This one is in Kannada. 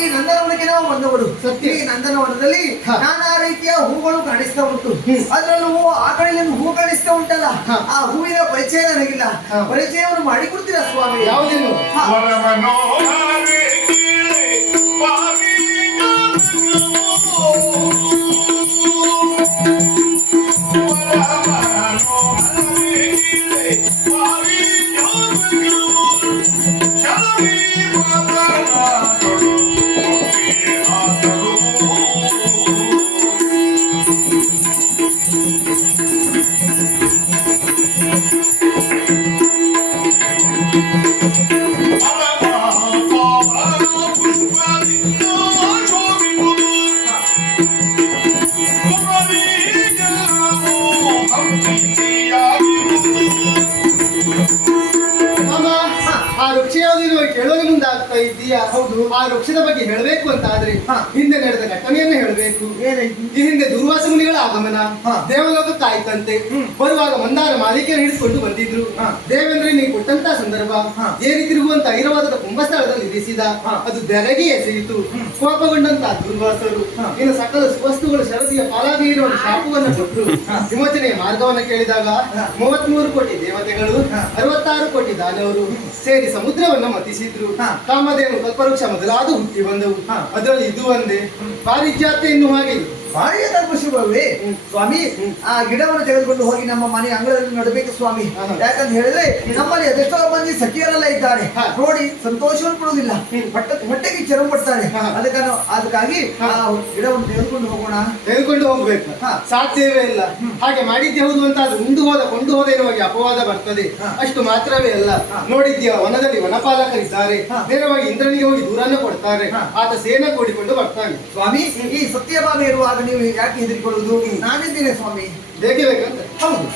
ಈ ನಂದನವನಕ್ಕೆ ನಾವು ಬಂದವರು. ಈ ನಂದನವನದಲ್ಲಿ ನಾನಾ ರೀತಿಯ ಹೂಗಳು ಕಾಣಿಸ್ತಾ ಉಂಟು. ಅದ್ರಲ್ಲೂ ಆ ಕಡೆಯಲ್ಲಿ ಹೂ ಕಾಣಿಸ್ತಾ ಉಂಟಲ್ಲ, ಆ ಹೂವಿನ ಪರಿಚಯ ನನಗಿಲ್ಲ. ಪರಿಚಯವನ್ನು ಮಾಡಿಕೊಡ್ತೀರಾ ಸ್ವಾಮಿ? ಯಾವುದೇನು ಕೇಳೋದು ಮುಂದಾಗ್ತಾ ಇದೀಯಾ? ಹೌದು. ಆ ವೃಕ್ಷದ ಬಗ್ಗೆ ಹೇಳಬೇಕು ಅಂತ ಆದ್ರೆ ಹಿಂದೆ ನಡೆದ ಘಟನೆಯನ್ನು ಹೇಳಬೇಕು. ಈ ಹಿಂದೆ ದುರ್ವಾಸ ಮುನಿಗಳ ಆಗಮನ, ದೇವಲೋಕಕ್ಕೆ ಆಯ್ತಂತೆ. ಬರುವಾಗ ಮಂದಾರ ಮಾಲಿಕೆಯನ್ನು ಹಿಡಿದುಕೊಂಡು ಬಂದಿದ್ರು. ದೇವೇಂದ್ರ ನೀವು ಕೊಟ್ಟಂತ ಸಂದರ್ಭ ಏರಿ ತಿರುಗುವಂತ ಐರವಾದದ ಕುಂಭಸ್ಥಳದಲ್ಲಿ ಇರಿಸಿದ. ಅದು ಬೆರಗಿ ಎಸೆಯಿತು. ಕೋಪಗೊಂಡಂತ ದುರ್ವಾಸರು ಇನ್ನು ಸಕಲ ವಸ್ತುಗಳು ಶರದಿಯ ಪಾಲಾಗಿರುವ ಶಾಪವನ್ನು ಕೊಟ್ಟರು. ವಿಮೋಚನೆಯ ಮಾರ್ಗವನ್ನು ಕೇಳಿದಾಗ 33 ಕೋಟಿ ದೇವತೆಗಳು 66 ಕೋಟಿ ದಾನವರು ಸೇರಿ ಸಮುದ್ರವನ್ನು ಮತಿಸಿದ್ರು. ಕಾಮಧೇನು ಕಲ್ಪವೃಕ್ಷ ಮೊದಲಾದ ಹುಟ್ಟಿ ಬಂದವು. ಅದರಲ್ಲಿ ಇದು ಒಂದೇ ಪಾರಿಜಾತ ಎನ್ನುವ ಹಾಗೆ ಶುಭವೇ ಸ್ವಾಮಿ. ಆ ಗಿಡವನ್ನು ತೆಗೆದುಕೊಂಡು ಹೋಗಿ ನಮ್ಮ ಮನೆ ಅಂಗಳದಲ್ಲಿ ನಡಬೇಕು ಸ್ವಾಮಿ. ಯಾಕಂತ ಹೇಳಿದ್ರೆ ನಮ್ಮಲ್ಲಿ ಅದೆಷ್ಟೋ ಮಂದಿ ಸಖಿಯರೆಲ್ಲ ಇದ್ದಾರೆ. ನೋಡಿ ಸಂತೋಷವನ್ನು ಕೊಡುವುದಿಲ್ಲ, ಹೊಟ್ಟೆಗೆ ಚೆರು ಪಡ್ತಾರೆ. ಅದಕ್ಕಾಗಿ ಆ ಗಿಡವನ್ನು ತೆಗೆದುಕೊಂಡು ಹೋಗೋಣ. ತೆಗೆದುಕೊಂಡು ಹೋಗ್ಬೇಕು, ಸಾಧ್ಯವೇ ಇಲ್ಲ. ಹಾಗೆ ಮಾಡಿದ್ದೆ ಹೌದು ಅಂತ ಅದು ಕೊಂಡು ಹೋದ ಎನ್ನುವ ಅಪವಾದ ಬರ್ತದೆ. ಅಷ್ಟು ಮಾತ್ರವೇ ಅಲ್ಲ, ನೋಡಿದ್ಯಾ ವನದಲ್ಲಿ ವನಪಾಲಕರಿದ್ದಾರೆ. ನೇರವಾಗಿ ಇಂದ್ರನಿಗೆ ಹೋಗಿ ದೂರನ್ನು ಕೊಡ್ತಾರೆ. ಆತ ಸೇನೆ ಕೂಡಿಕೊಂಡು ಬರ್ತಾನೆ. ಸ್ವಾಮಿ, ಈ ಸತ್ಯಭಾಮ ಇರುವಾಗ ನೀವು ಯಾಕೆ ಹೆದರಿಕೊಳ್ಳುವುದು? ನಾನಿದ್ದೇನೆ ಸ್ವಾಮಿ. ಬೇಕೇ ಬೇಕಂತ. ಹೌದು.